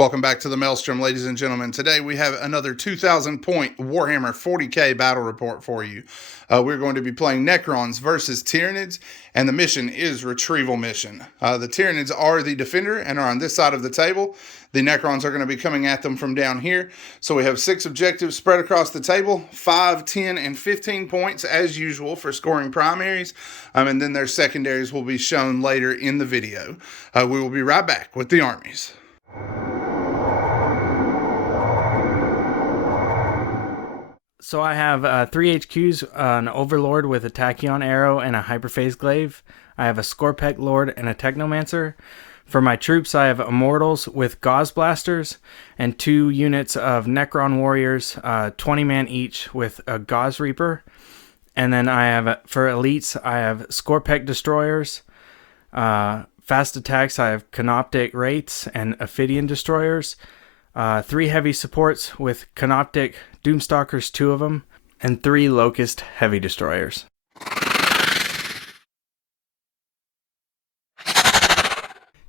Welcome back to the Maelstrom, ladies and gentlemen. Today we have another 2,000 point Warhammer 40k battle report for you. We're going to be playing Necrons versus Tyranids, and the mission is Retrieval Mission. The Tyranids are the defender and are on this side of the table. The Necrons are going to be coming at them from down here. So we have 6 objectives spread across the table, 5, 10, and 15 points as usual for scoring primaries, and then their secondaries will be shown later in the video. We will be right back with the armies. So I have 3 HQs, an Overlord with a Tachyon Arrow and a Hyperphase Glaive. I have a Scorpek Lord and a Technomancer. For my troops, I have Immortals with Gauze Blasters and 2 units of Necron Warriors, 20 man each with a Gauze Reaper. And then I have, for Elites, I have Scorpek Destroyers. Fast attacks, I have Canoptic Wraiths and Ophidian Destroyers. 3 heavy supports with Canoptic Doomstalkers, 2 of them, and 3 Locust Heavy Destroyers.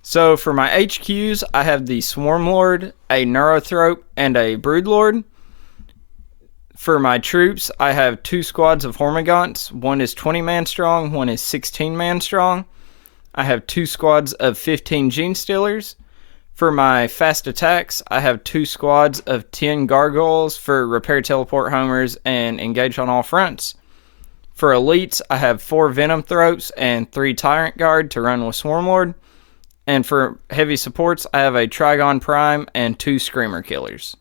So for my HQs, I have the Swarmlord, a Neurothrope, and a Broodlord. For my troops, I have 2 squads of Hormagaunts. One is 20 man strong, one is 16 man strong. I have 2 squads of 15 Gene Stealers. For my fast attacks, I have 2 squads of 10 Gargoyles for repair, teleport, homers, and engage on all fronts. For elites, I have 4 Venom Throats and 3 Tyrant Guard to run with Swarmlord. And for heavy supports, I have a Trigon Prime and 2 Screamer Killers.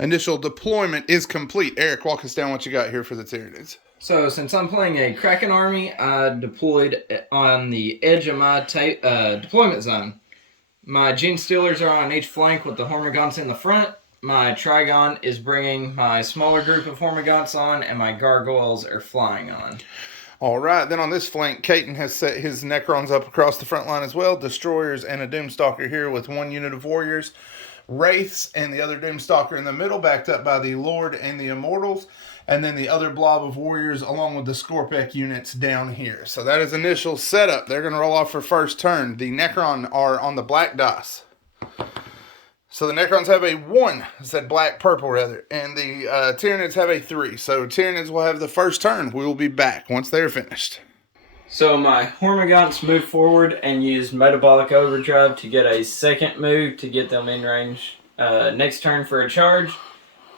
Initial deployment is complete. Eric, walk us down what you got here for the Tyranids. So, since I'm playing a Kraken army, I deployed on the edge of my deployment zone. My Gene Stealers are on each flank with the Hormagaunts in the front. My Trigon is bringing my smaller group of Hormagaunts on, and my Gargoyles are flying on. All right, then on this flank, Caton has set his Necrons up across the front line as well. Destroyers and a Doomstalker here with 1 unit of Warriors. Wraiths and the other Doomstalker in the middle, backed up by the Lord and the Immortals, and then the other blob of Warriors along with the Scorpek units down here. So that is initial setup. They're going to roll off for first turn. The Necron are on the black dice. So the Necrons have a 1, I said black-purple rather, and the Tyranids have a 3. So Tyranids will have the first turn. We will be back once they're finished. So my Hormagaunts move forward and use Metabolic Overdrive to get a second move to get them in range next turn for a charge.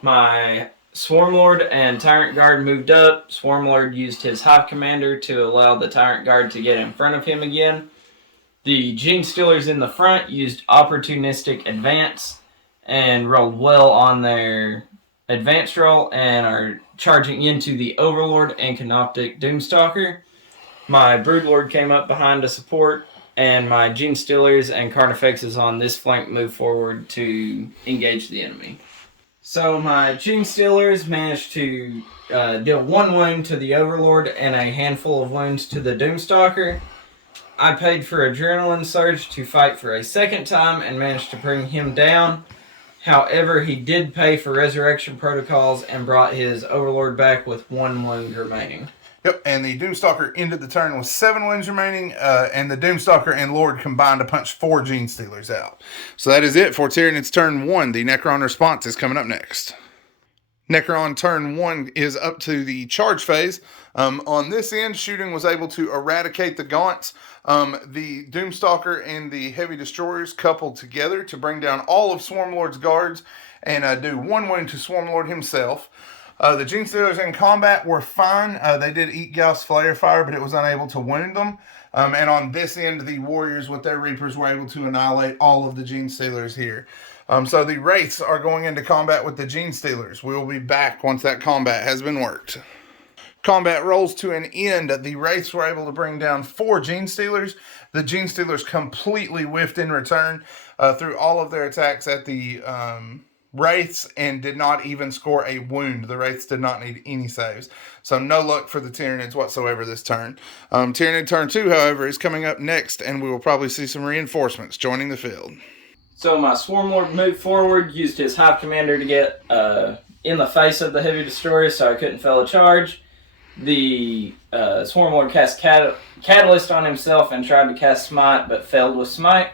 My Swarmlord and Tyrant Guard moved up. Swarmlord used his Hive Commander to allow the Tyrant Guard to get in front of him again. The Gene Stealers in the front used Opportunistic Advance and rolled well on their advanced roll and are charging into the Overlord and Canoptic Doomstalker. My Broodlord came up behind to support, and my Gene Stealers and Carnifexes on this flank move forward to engage the enemy. So my Gene Stealers managed to deal 1 wound to the Overlord and a handful of wounds to the Doomstalker. I paid for Adrenaline Surge to fight for a second time and managed to bring him down. However, he did pay for Resurrection Protocols and brought his Overlord back with 1 wound remaining. Yep, and the Doomstalker ended the turn with 7 wounds remaining, and the Doomstalker and Lord combined to punch 4 Gene Stealers out. So that is it for Tyranids turn 1. The Necron response is coming up next. Necron turn 1 is up to the charge phase. On this end, shooting was able to eradicate the Gaunts. The Doomstalker and the Heavy Destroyers coupled together to bring down all of Swarmlord's guards and do 1 wound to Swarmlord himself. The Gene Stealers in combat were fine. They did eat Gauss Flare Fire, but it was unable to wound them. And on this end, the Warriors with their Reapers were able to annihilate all of the Gene Stealers here. So the Wraiths are going into combat with the Gene Stealers. We will be back once that combat has been worked. Combat rolls to an end. The Wraiths were able to bring down 4 Gene Stealers. The Gene Stealers completely whiffed in return through all of their attacks at the Wraiths and did not even score a wound. The Wraiths did not need any saves. So no luck for the Tyranids whatsoever this turn. Tyranid turn 2, however, is coming up next, and we will probably see some reinforcements joining the field. So my Swarmlord moved forward, used his Hive Commander to get in the face of the Heavy Destroyer so I couldn't fail a charge. The Swarmlord cast Catalyst on himself and tried to cast Smite, but failed with Smite.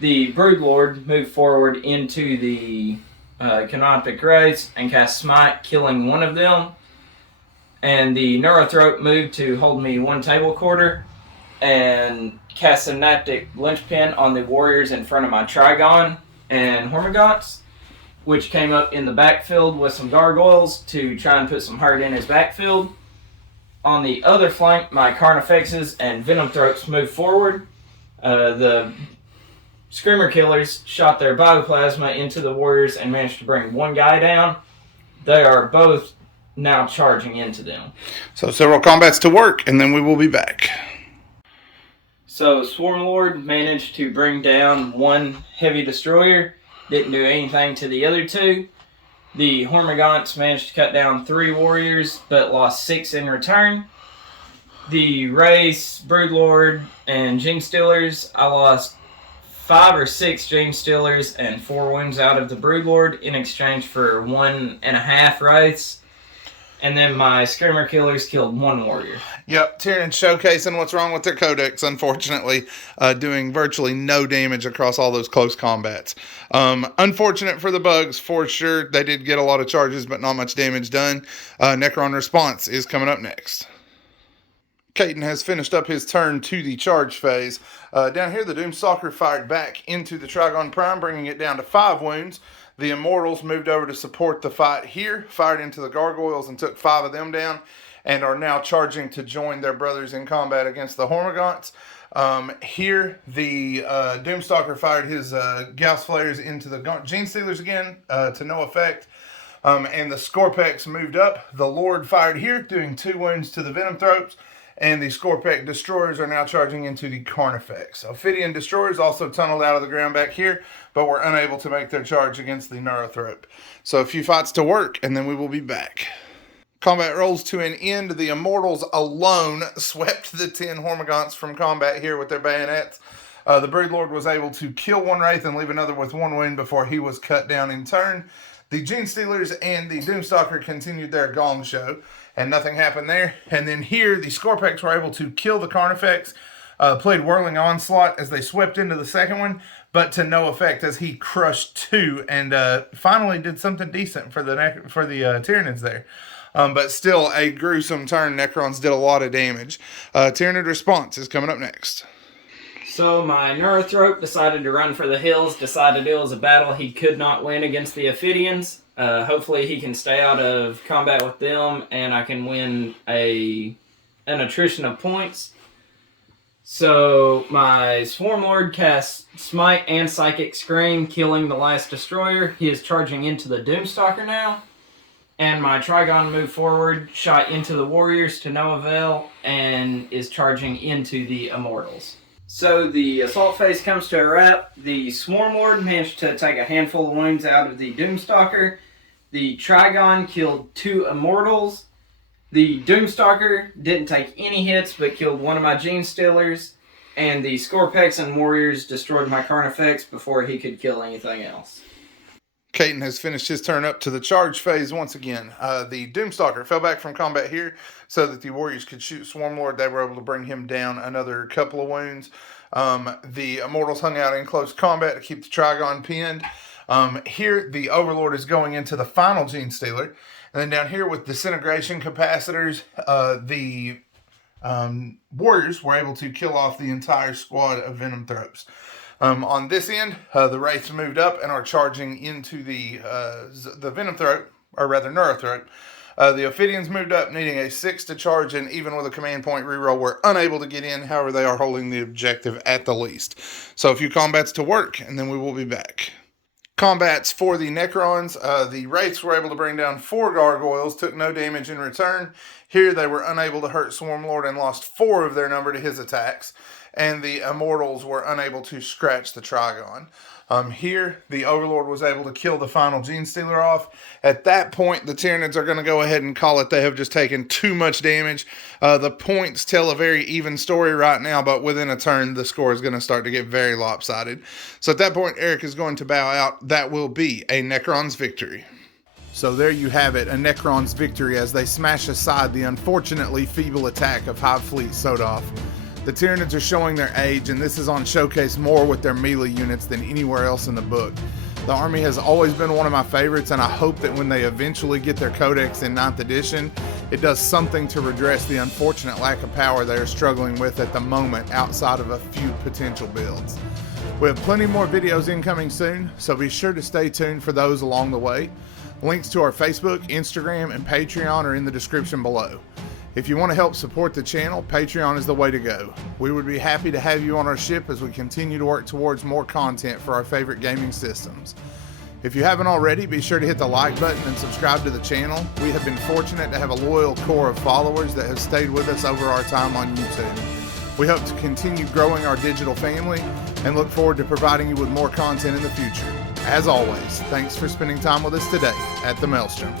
The Broodlord moved forward into the Canonic Wraiths and cast Smite, killing one of them. And the Neurothrope moved to hold me 1 table quarter and cast Synaptic Linchpin on the warriors in front of my Trigon and Hormagaunts, which came up in the backfield with some gargoyles to try and put some hurt in his backfield. On the other flank, my Carnifexes and Venomthropes moved forward. The Screamer Killers shot their Bioplasma into the warriors and managed to bring 1 guy down. They are both now charging into them. So several combats to work, and then we will be back. So Swarmlord managed to bring down 1 heavy destroyer. Didn't do anything to the other 2. The Hormagaunts managed to cut down 3 warriors, but lost 6 in return. The Wraiths, Broodlord, and Genestealers, I lost 5 or 6 Genestealers and 4 wounds out of the Broodlord in exchange for 1.5 Wraiths. And then my Screamer Killers killed 1 warrior. Yep, Tyranid showcasing what's wrong with their codex, unfortunately, doing virtually no damage across all those close combats. Unfortunate for the bugs, for sure. They did get a lot of charges, but not much damage done. Necron response is coming up next. Caden has finished up his turn to the charge phase. Down here, the Doomstalker fired back into the Trigon Prime, bringing it down to 5 wounds. The Immortals moved over to support the fight here, fired into the Gargoyles and took 5 of them down, and are now charging to join their brothers in combat against the Hormagaunts. Here, the Doomstalker fired his Gauss Flares into the Genestealers again, to no effect. And the Scorpex moved up. The Lord fired here, doing 2 wounds to the Venomthropes. And the Scorpec Destroyers are now charging into the Carnifex. Ophidian Destroyers also tunneled out of the ground back here, but were unable to make their charge against the Neurothrope. So a few fights to work, and then we will be back. Combat rolls to an end. The Immortals alone swept the 10 Hormagaunts from combat here with their bayonets. The Broodlord was able to kill 1 Wraith and leave another with 1 wound before he was cut down in turn. The Genestealers and the Doomstalker continued their gong show, and nothing happened there. And then here, the Scorpex were able to kill the Carnifex, played Whirling Onslaught as they swept into the second one, but to no effect as he crushed 2 and finally did something decent for the Tyranids there. But still a gruesome turn. Necrons did a lot of damage. Tyranid response is coming up next. So my Neurothrope decided to run for the hills, decided it was a battle he could not win against the Ophidians. Hopefully he can stay out of combat with them and I can win an attrition of points. So my Swarmlord casts Smite and Psychic Scream, killing the last destroyer. He is charging into the Doomstalker now. And my Trigon moved forward, shot into the warriors to no avail, and is charging into the Immortals. So the assault phase comes to a wrap. The Swarmlord managed to take a handful of wounds out of the Doomstalker. The Trigon killed 2 Immortals. The Doomstalker didn't take any hits, but killed 1 of my Genestealers. And the Scorpex and Warriors destroyed my Carnifex before he could kill anything else. Caden has finished his turn up to the charge phase once again. The Doomstalker fell back from combat here so that the Warriors could shoot Swarmlord. They were able to bring him down another couple of wounds. The Immortals hung out in close combat to keep the Trigon pinned. Here, the Overlord is going into the final Genestealer. And then down here with Disintegration Capacitors, the Warriors were able to kill off the entire squad of Venomthropes. On this end, the Wraiths moved up and are charging into the Venomthrope, or rather Neurothrope. The Ophidians moved up, needing a 6 to charge, and even with a command point reroll, were unable to get in. However, they are holding the objective at the least. So a few combats to work, and then we will be back. Combats for the Necrons. The Wraiths were able to bring down 4 Gargoyles, took no damage in return. Here, they were unable to hurt Swarmlord and lost 4 of their number to his attacks. And the Immortals were unable to scratch the Trigon. Here, the Overlord was able to kill the final Genestealer off. At that point, the Tyranids are going to go ahead and call it. They have just taken too much damage. The points tell a very even story right now, but within a turn, the score is going to start to get very lopsided. So at that point, Eric is going to bow out. That will be a Necron's victory. So there you have it, a Necron's victory as they smash aside the unfortunately feeble attack of Hive Fleet Sodoff. The Tyranids are showing their age, and this is on showcase more with their melee units than anywhere else in the book. The army has always been one of my favorites, and I hope that when they eventually get their codex in 9th edition, it does something to redress the unfortunate lack of power they are struggling with at the moment outside of a few potential builds. We have plenty more videos incoming soon, so be sure to stay tuned for those along the way. Links to our Facebook, Instagram, and Patreon are in the description below. If you want to help support the channel, Patreon is the way to go. We would be happy to have you on our ship as we continue to work towards more content for our favorite gaming systems. If you haven't already, be sure to hit the like button and subscribe to the channel. We have been fortunate to have a loyal core of followers that have stayed with us over our time on YouTube. We hope to continue growing our digital family and look forward to providing you with more content in the future. As always, thanks for spending time with us today at the Maelstrom.